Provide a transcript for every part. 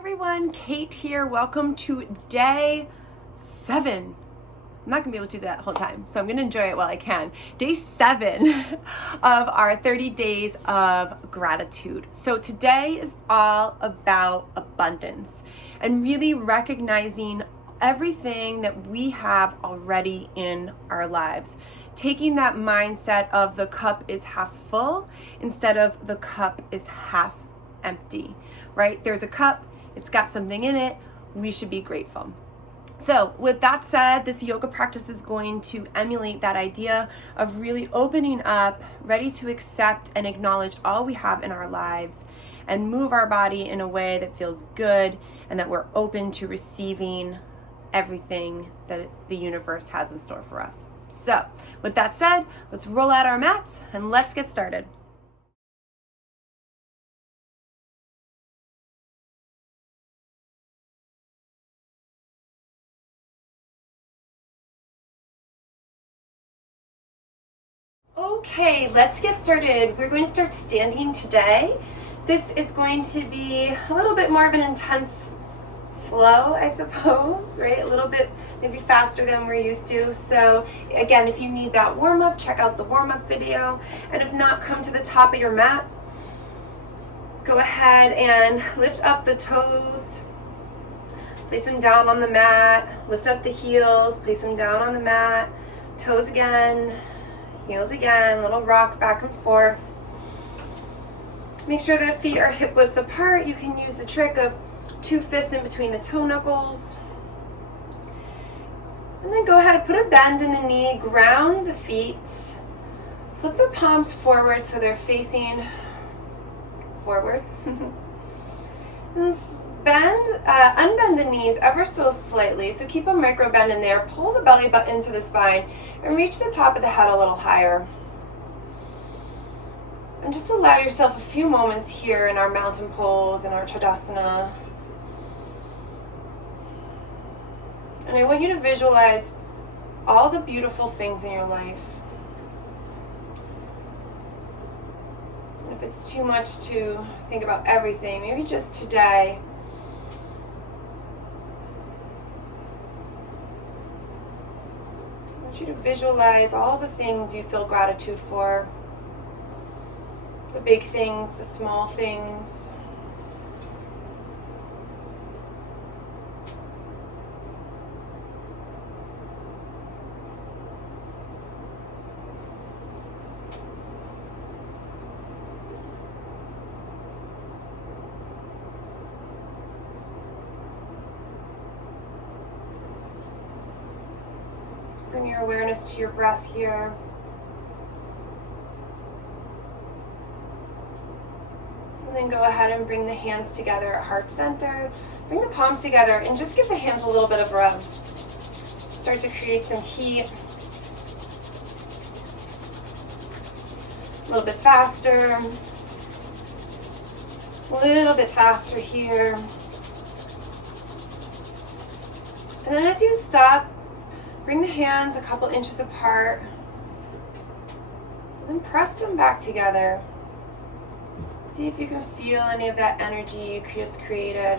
everyone, Kate here. Welcome to day 7. I'm not gonna be able to do that the whole time, so I'm gonna enjoy it while I can. Day 7 of our 30 days of gratitude. So today is all about abundance and really recognizing everything that we have already in our lives. Taking that mindset of the cup is half full instead of the cup is half empty, right? There's a cup, it's got something in it, we should be grateful. So with that said, this yoga practice is going to emulate that idea of really opening up, ready to accept and acknowledge all we have in our lives and move our body in a way that feels good and that we're open to receiving everything that the universe has in store for us. So with that said, let's roll out our mats and let's get started. Okay, let's get started. We're going to start standing today. This is going to be a little bit more of an intense flow, I suppose, right? A little bit maybe faster than we're used to. So again, if you need that warm-up, check out the warm-up video. And if not, come to the top of your mat. Go ahead and lift up the toes. Place them down on the mat. Lift up the heels. Place them down on the mat. Toes again. Heels again, little rock back and forth. Make sure the feet are hip widths apart. You can use the trick of 2 fists in between the toe knuckles. And then go ahead and put a bend in the knee, ground the feet. Flip the palms forward so they're facing forward. And unbend the knees ever so slightly. So keep a micro bend in there. Pull the belly button into the spine and reach the top of the head a little higher. And just allow yourself a few moments here in our mountain pose and our Tadasana. And I want you to visualize all the beautiful things in your life. And if it's too much to think about everything, maybe just today, I want you to visualize all the things you feel gratitude for. The big things, the small things. Bring your awareness to your breath here. And then go ahead and bring the hands together at heart center. Bring the palms together and just give the hands a little bit of rub. Start to create some heat. A little bit faster. A little bit faster here. And then as you stop, bring the hands a couple inches apart, and then press them back together. See if you can feel any of that energy you just created.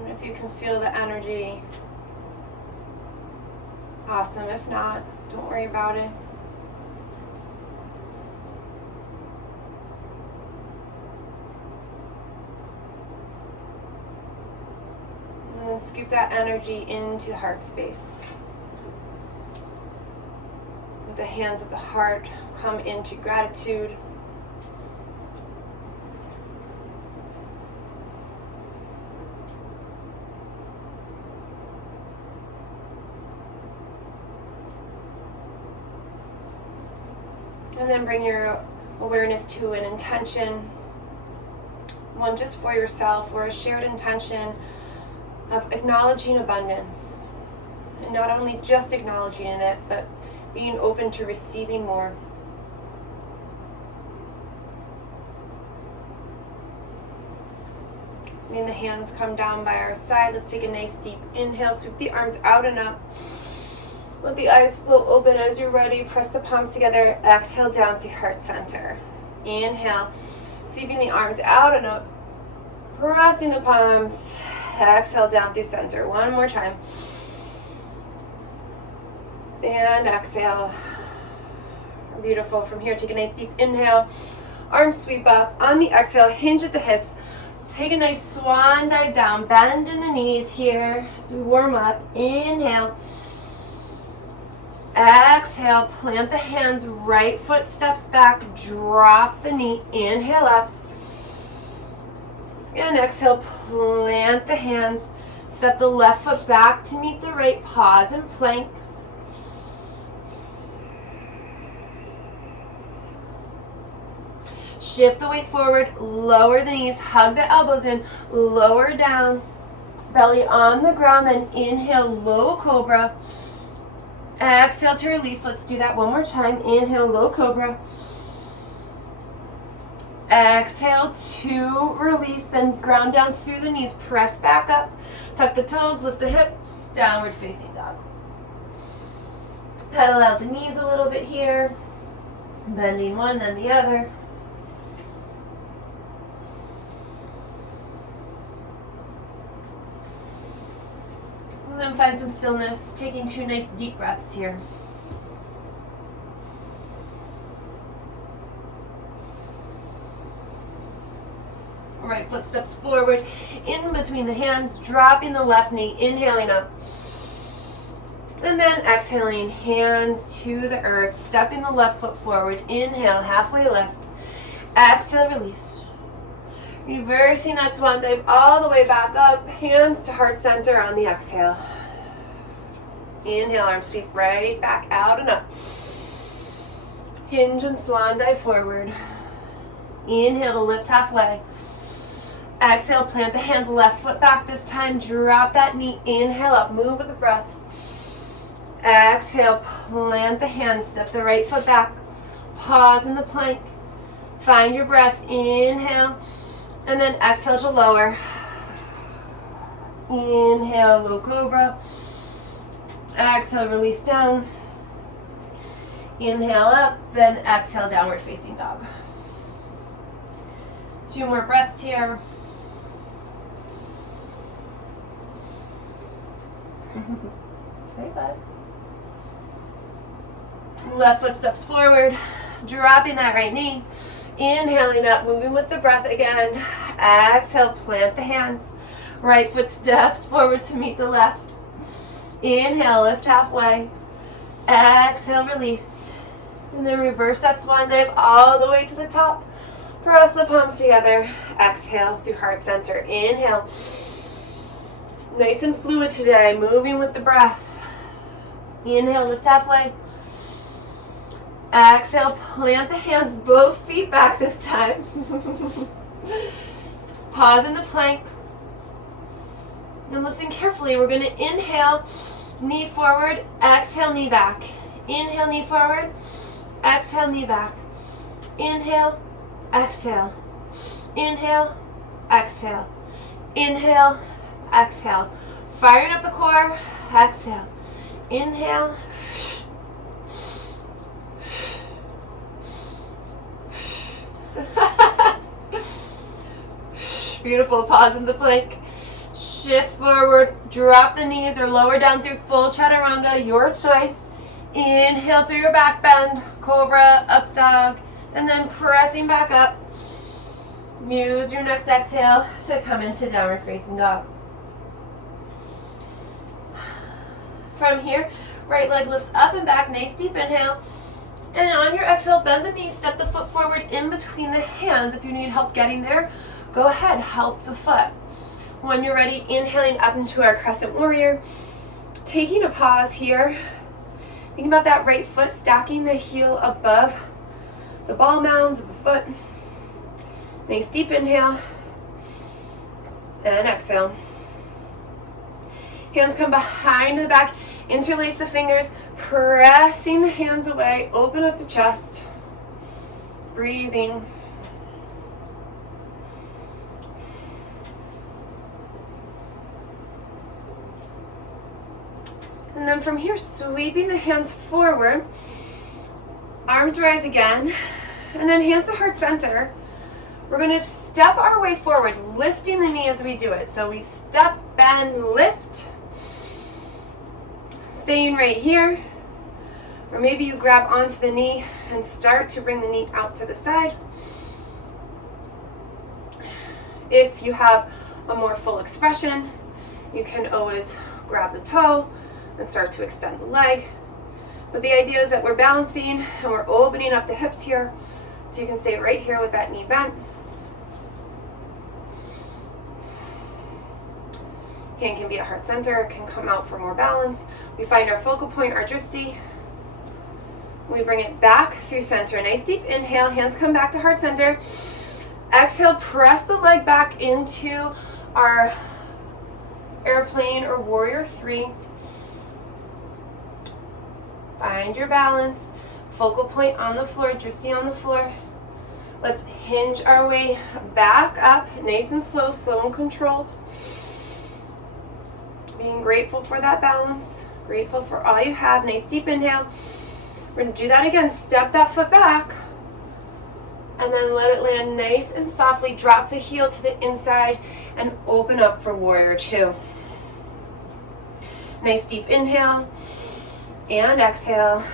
And if you can feel the energy, awesome. If not, don't worry about it. And then scoop that energy into the heart space. With the hands of the heart, come into gratitude. And then bring your awareness to an intention, one just for yourself or a shared intention of acknowledging abundance. And not only just acknowledging it, but being open to receiving more. And the hands come down by our side. Let's take a nice deep inhale. Sweep the arms out and up. Let the eyes float open as you're ready. Press the palms together. Exhale down through heart center. Inhale. Sweeping the arms out and up. Pressing the palms. Exhale down through center. One more time. And exhale. Beautiful. From here, take a nice deep inhale. Arms sweep up. On the exhale, hinge at the hips. Take a nice swan dive down. Bend in the knees here as we warm up. Inhale. Exhale. Plant the hands. Right foot steps back. Drop the knee. Inhale up. And exhale. Plant the hands. Step the left foot back to meet the right. Pause and plank. Shift the weight forward, lower the knees, hug the elbows in, lower down, belly on the ground, then inhale, low cobra. Exhale to release. Let's do that one more time. Inhale, low cobra. Exhale to release, then ground down through the knees, press back up, tuck the toes, lift the hips, downward facing dog. Pedal out the knees a little bit here, bending one, then the other. And then find some stillness, taking 2 nice deep breaths here. Right foot steps forward, in between the hands, dropping the left knee, inhaling up. And then exhaling, hands to the earth, stepping the left foot forward, inhale, halfway lift. Exhale, release. Reversing that swan dive all the way back up, hands to heart center on the exhale. Inhale, arms sweep right back out and up. Hinge and swan dive forward. Inhale to lift halfway. Exhale, plant the hands, left foot back this time, drop that knee, inhale up, move with the breath. Exhale, plant the hands, step the right foot back, pause in the plank, find your breath, inhale, and then exhale to lower. Inhale, low cobra. Exhale, release down. Inhale up, then exhale, downward facing dog. 2 more breaths here. Hey, bud. Left foot steps forward, dropping that right knee. Inhaling up, moving with the breath again. Exhale, plant the hands. Right foot steps forward to meet the left. Inhale, lift halfway. Exhale, release. And then reverse that swan dive all the way to the top. Press the palms together. Exhale through heart center. Inhale. Nice and fluid today, moving with the breath. Inhale, lift halfway. Exhale, plant the hands, both feet back this time. Pause in the plank. And listen carefully. We're going to inhale, knee forward, exhale, knee back. Inhale, knee forward, exhale, knee back. Inhale, exhale. Inhale, exhale. Inhale, exhale. Firing up the core, exhale. Inhale. Beautiful. Pause in the plank. Shift forward, drop the knees or lower down through full chaturanga, your choice. Inhale through your back bend, cobra, up dog, and then pressing back up. Use your next exhale to come into downward facing dog. From here, right leg lifts up and back, nice deep inhale. And on your exhale, bend the knees, step the foot forward in between the hands. If you need help getting there, go ahead, help the foot. When you're ready, inhaling up into our crescent warrior. Taking a pause here. Think about that right foot, stacking the heel above the ball mounds of the foot. Nice deep inhale. And exhale. Hands come behind the back. Interlace the fingers. Pressing the hands away. Open up the chest. Breathing. And then from here, sweeping the hands forward. Arms rise again. And then hands to heart center. We're going to step our way forward, lifting the knee as we do it. So we step, bend, lift. Staying right here. Or maybe you grab onto the knee and start to bring the knee out to the side. If you have a more full expression, you can always grab the toe and start to extend the leg. But the idea is that we're balancing and we're opening up the hips here, so you can stay right here with that knee bent. Hand can be at heart center, it can come out for more balance. We find our focal point, our drishti. We bring it back through center. Nice deep inhale, hands come back to heart center. Exhale, press the leg back into our airplane or warrior three. Find your balance. Focal point on the floor, drishti on the floor. Let's hinge our way back up, nice and slow, slow and controlled. Being grateful for that balance, grateful for all you have. Nice deep inhale. We're going to do that again. Step that foot back and then let it land nice and softly. Drop the heel to the inside and open up for warrior two. Nice deep inhale and exhale.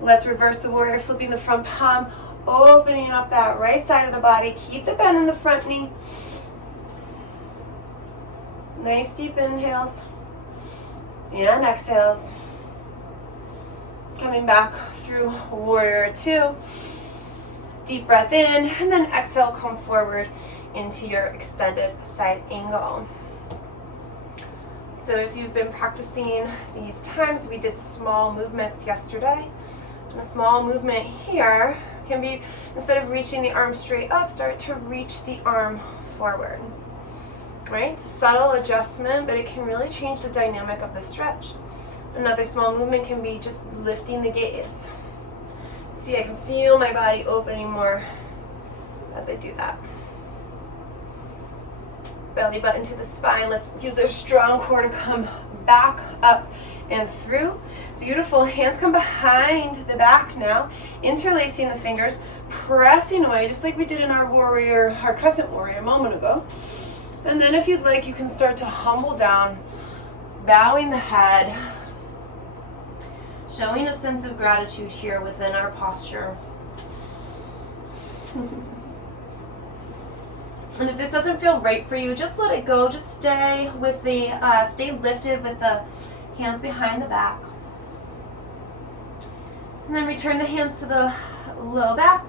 Let's reverse the warrior, flipping the front palm, opening up that right side of the body. Keep the bend in the front knee. Nice deep inhales and exhales. Coming back through warrior two. Deep breath in and then exhale, come forward into your extended side angle. So if you've been practicing these times, we did small movements yesterday. And a small movement here can be, instead of reaching the arm straight up, start to reach the arm forward. Right? Subtle adjustment, but it can really change the dynamic of the stretch. Another small movement can be just lifting the gaze. See, I can feel my body opening more as I do that. Belly button to the spine. Let's use our strong core to come back up and through. Beautiful. Hands come behind the back now, interlacing the fingers, pressing away just like we did in our crescent warrior a moment ago. And then if you'd like, you can start to humble down, bowing the head, showing a sense of gratitude here within our posture. And if this doesn't feel right for you, just let it go. Just stay with stay lifted with the hands behind the back. And then return the hands to the low back.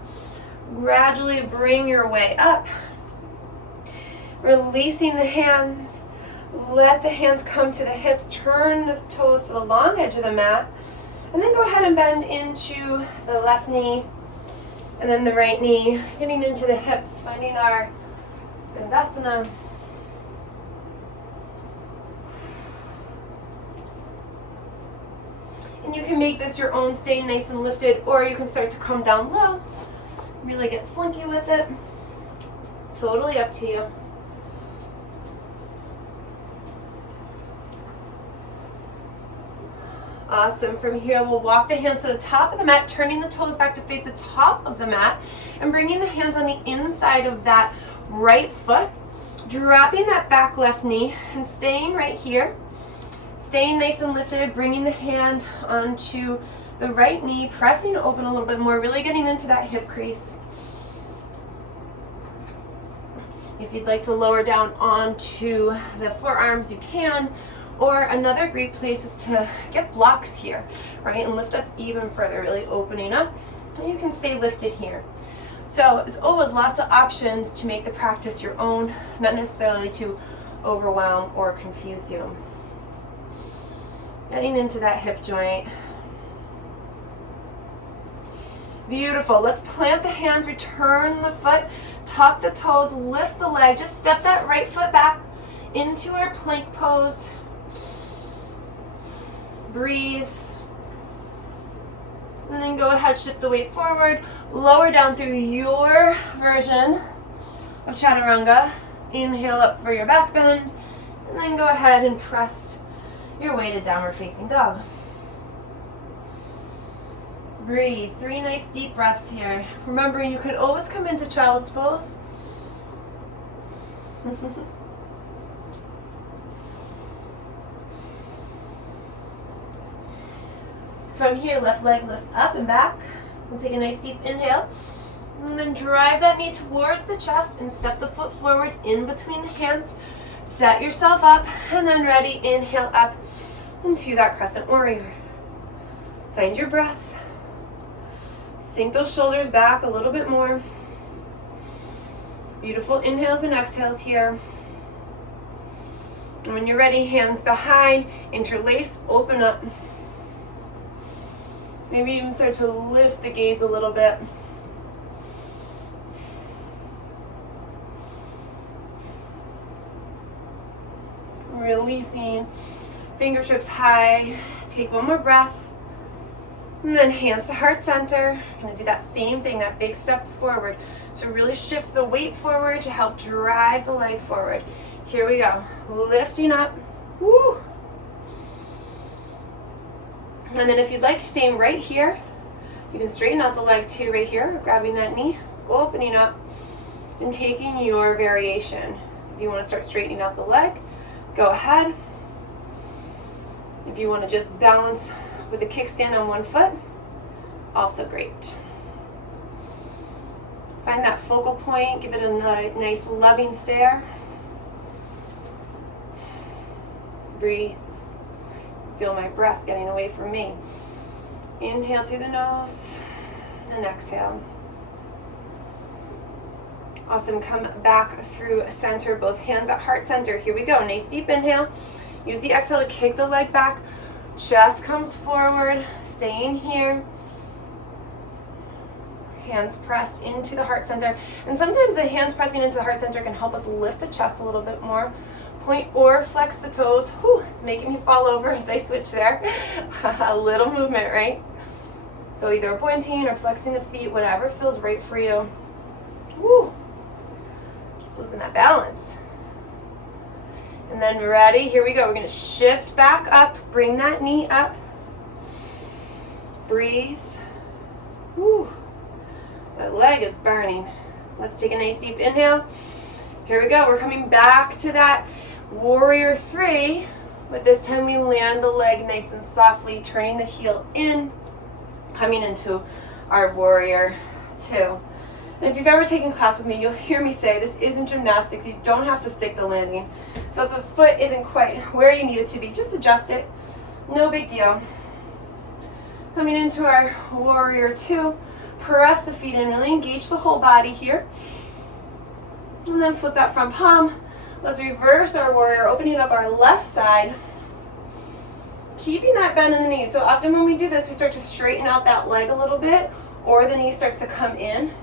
Gradually bring your way up. Releasing the hands. Let the hands come to the hips. Turn the toes to the long edge of the mat. And then go ahead and bend into the left knee. And then the right knee. Getting into the hips. Finding our Skandasana. And you can make this your own, staying nice and lifted, or you can start to come down low. Really get slinky with it. Totally up to you. Awesome. From here, we'll walk the hands to the top of the mat, turning the toes back to face the top of the mat, and bringing the hands on the inside of that right foot, dropping that back left knee, and staying right here. Staying nice and lifted, bringing the hand onto the right knee, pressing open a little bit more, really getting into that hip crease. If you'd like to lower down onto the forearms, you can. Or another great place is to get blocks here, right? And lift up even further, really opening up. And you can stay lifted here. So it's always lots of options to make the practice your own, not necessarily to overwhelm or confuse you. Getting into that hip joint. Beautiful. Let's plant the hands, return the foot, tuck the toes, lift the leg. Just step that right foot back into our plank pose. Breathe. And then go ahead, shift the weight forward, lower down through your version of Chaturanga. Inhale up for your back bend, and then go ahead and press your way to downward facing dog. Breathe. 3 nice deep breaths here. Remembering you can always come into child's pose. From here, left leg lifts up and back. We'll take a nice deep inhale. And then drive that knee towards the chest and step the foot forward in between the hands. Set yourself up, and then ready, inhale up into that crescent warrior. Find your breath. Sink those shoulders back a little bit more. Beautiful inhales and exhales here. And when you're ready, hands behind, interlace, open up. Maybe even start to lift the gaze a little bit. Releasing, fingertips high. Take one more breath. And then hands to heart center. I'm going to do that same thing, that big step forward. So really shift the weight forward to help drive the leg forward. Here we go. Lifting up. Woo. And then if you'd like, same right here. You can straighten out the leg too right here. Grabbing that knee, opening up, and taking your variation. If you want to start straightening out the leg, go ahead. If you want to just balance with a kickstand on one foot, also great. Find that focal point, give it a nice loving stare. Breathe. Feel my breath getting away from me. Inhale through the nose and exhale. Awesome, come back through center, both hands at heart center. Here we go, nice deep inhale. Use the exhale to kick the leg back. Chest comes forward, staying here. Hands pressed into the heart center. And sometimes the hands pressing into the heart center can help us lift the chest a little bit more. Point or flex the toes. Whew, it's making me fall over as I switch there. A little movement, right? So either pointing or flexing the feet, whatever feels right for you. Woo. Keep losing that balance. And then ready, here we go. We're going to shift back up, bring that knee up. Breathe. Woo. My leg is burning. Let's take a nice deep inhale. Here we go. We're coming back to that warrior 3, but this time we land the leg nice and softly, turning the heel in, coming into our warrior 2. And if you've ever taken class with me, you'll hear me say this isn't gymnastics. You don't have to stick the landing. So if the foot isn't quite where you need it to be, just adjust it. No big deal. Coming into our warrior 2, press the feet in, really engage the whole body here. And then flip that front palm. Let's reverse our warrior, opening up our left side. Keeping that bend in the knee. So often when we do this, we start to straighten out that leg a little bit, or the knee starts to come in.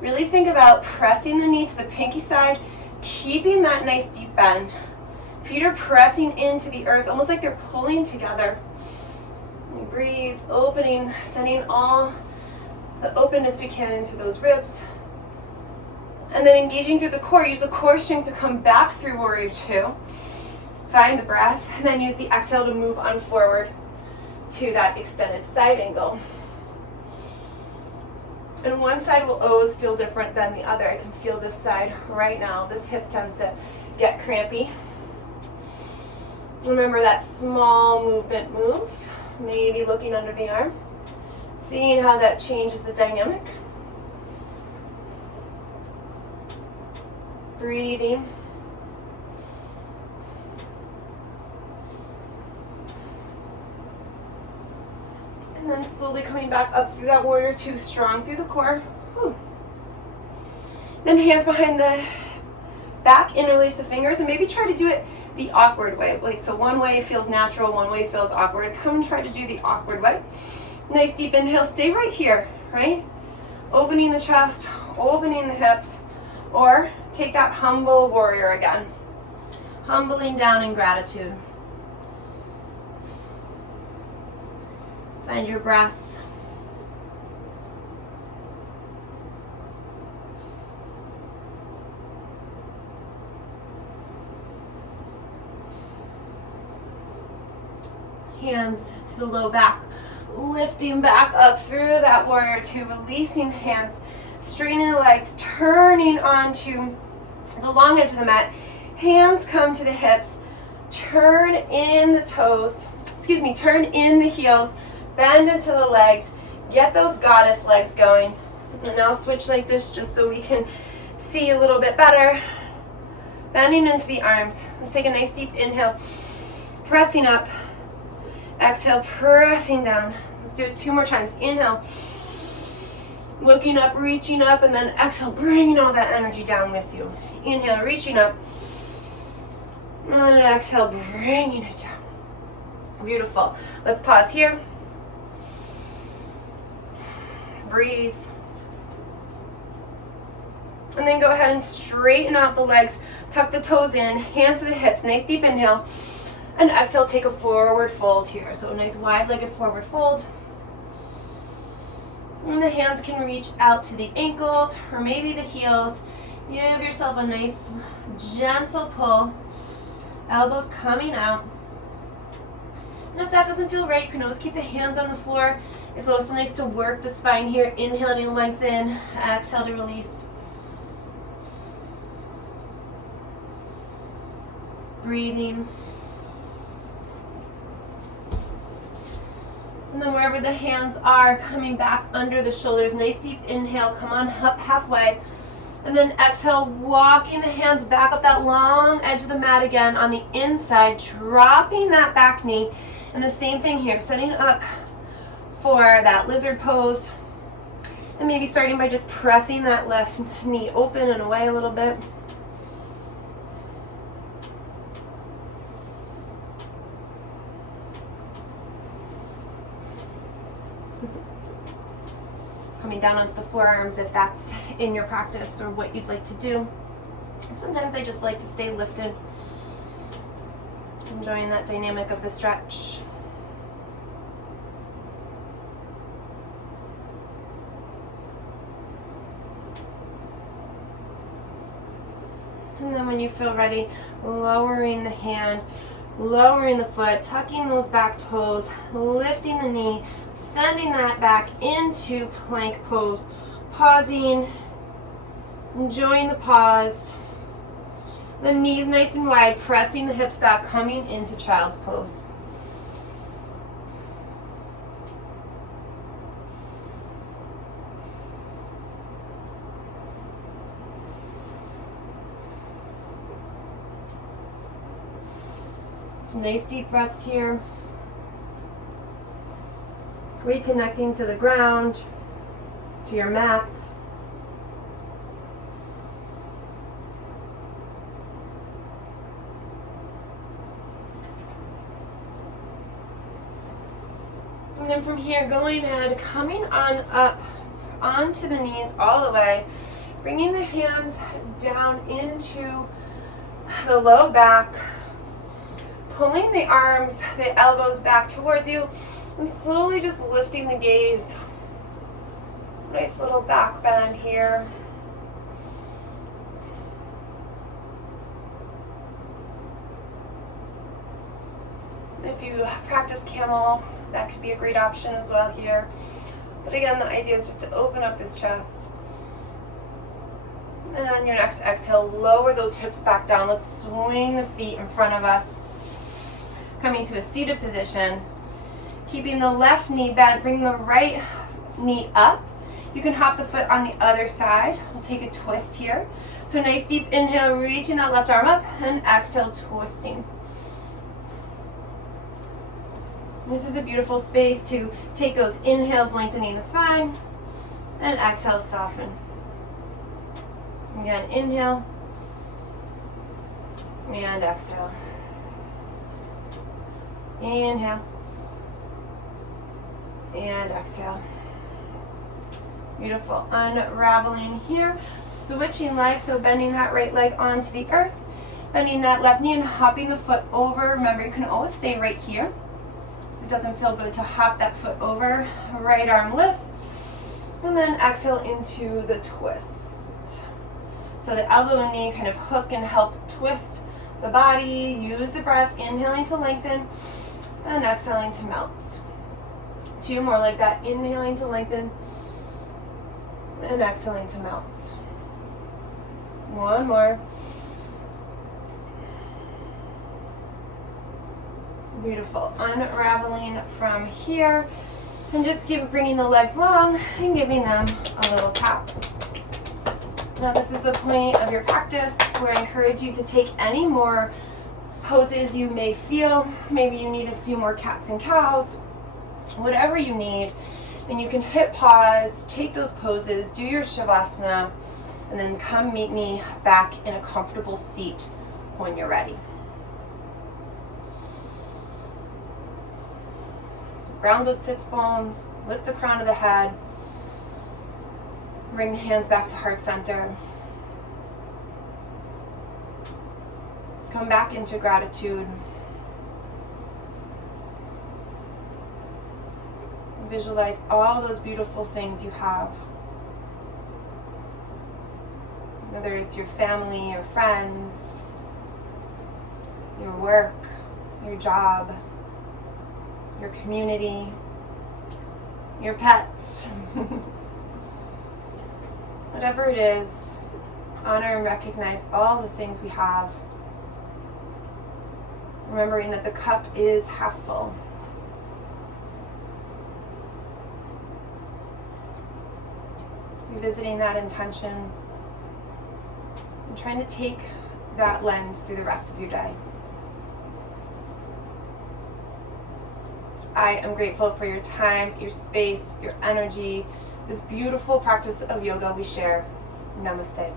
Really think about pressing the knee to the pinky side, keeping that nice deep bend. Feet are pressing into the earth, almost like they're pulling together. We breathe, opening, sending all the openness we can into those ribs. And then engaging through the core. Use the core strength to come back through warrior 2. Find the breath, and then use the exhale to move on forward to that extended side angle. And one side will always feel different than the other. I can feel this side right now. This hip tends to get crampy. Remember that small movement move, maybe looking under the arm, seeing how that changes the dynamic. Breathing. And then slowly coming back up through that warrior 2, strong through the core. Whew. Then hands behind the back, interlace the fingers, and maybe try to do it the awkward way. Like, so one way feels natural, one way feels awkward. Come and try to do the awkward way. Nice deep inhale, stay right here, right? Opening the chest, opening the hips, or take that humble warrior again. Humbling down in gratitude. Find your breath. Hands to the low back. lifting back up through that warrior two, releasing the hands, straightening the legs, turning onto the long edge of the mat. Hands come to the hips, turn in the toes, turn in the heels, bend into the legs, get those goddess legs going. And now switch like this just so we can see a little bit better. Bending into the arms. Let's take a nice deep inhale, pressing up. Exhale, pressing down. Let's do it 2 more times. Inhale, looking up, reaching up, and then exhale, bringing all that energy down with you. Inhale, reaching up, and then exhale, bringing it down. Beautiful. Let's pause here. Breathe. And then go ahead and straighten out the legs. Tuck the toes in, hands to the hips. Nice deep inhale. And exhale, take a forward fold here. So a nice wide-legged forward fold. And the hands can reach out to the ankles or maybe the heels. Give yourself a nice gentle pull. Elbows coming out. And if that doesn't feel right, you can always keep the hands on the floor. It's also nice to work the spine here. Inhale to lengthen. Exhale to release. Breathing. And then wherever the hands are, coming back under the shoulders. Nice deep inhale, come on up halfway. And then exhale, walking the hands back up that long edge of the mat again on the inside, dropping that back knee. And the same thing here, setting up for that lizard pose. And maybe starting by just pressing that left knee open and away a little bit. Coming down onto the forearms if that's in your practice or what you'd like to do. And sometimes I just like to stay lifted. Enjoying that dynamic of the stretch. And then when you feel ready, lowering the hand, lowering the foot, tucking those back toes, lifting the knee, sending that back into plank pose, pausing, enjoying the pause. The knees nice and wide, pressing the hips back, coming into child's pose. Some nice deep breaths here. Reconnecting to the ground, to your mat. And then from here, going ahead, coming on up onto the knees all the way, bringing the hands down into the low back, pulling the arms, the elbows back towards you, and slowly just lifting the gaze. Nice little back bend here. If you practice camel, that could be a great option as well here. But again, the idea is just to open up this chest. And on your next exhale, lower those hips back down. Let's swing the feet in front of us. Coming to a seated position. Keeping the left knee bent, bring the right knee up. You can hop the foot on the other side. We'll take a twist here. So nice deep inhale, reaching that left arm up, and exhale, twisting. This is a beautiful space to take those inhales, lengthening the spine, and exhale, soften. Again, inhale, and exhale. Inhale, and exhale. Beautiful. Unraveling here, switching legs, so bending that right leg onto the earth, bending that left knee and hopping the foot over. Remember, you can always stay right here. It doesn't feel good to hop that foot over. Right arm lifts, and then exhale into the twist. So the elbow and knee kind of hook and help twist the body. Use the breath, inhaling to lengthen, and exhaling to melt. 2 more like that. Inhaling to lengthen and exhaling to melt. 1 more. Beautiful. Unraveling from here, and just bringing the legs long and giving them a little tap. Now this is the point of your practice where I encourage you to take any more poses you may feel. Maybe you need a few more cats and cows, whatever you need, and you can hit pause, take those poses, do your shavasana, and then come meet me back in a comfortable seat when you're ready. So ground those sits bones, lift the crown of the head, bring the hands back to heart center. Come back into gratitude. Visualize all those beautiful things you have. Whether it's your family, your friends, your work, your job, your community, your pets. Whatever it is, honor and recognize all the things we have. Remembering that the cup is half full. Revisiting that intention and trying to take that lens through the rest of your day. I am grateful for your time, your space, your energy, this beautiful practice of yoga we share. Namaste.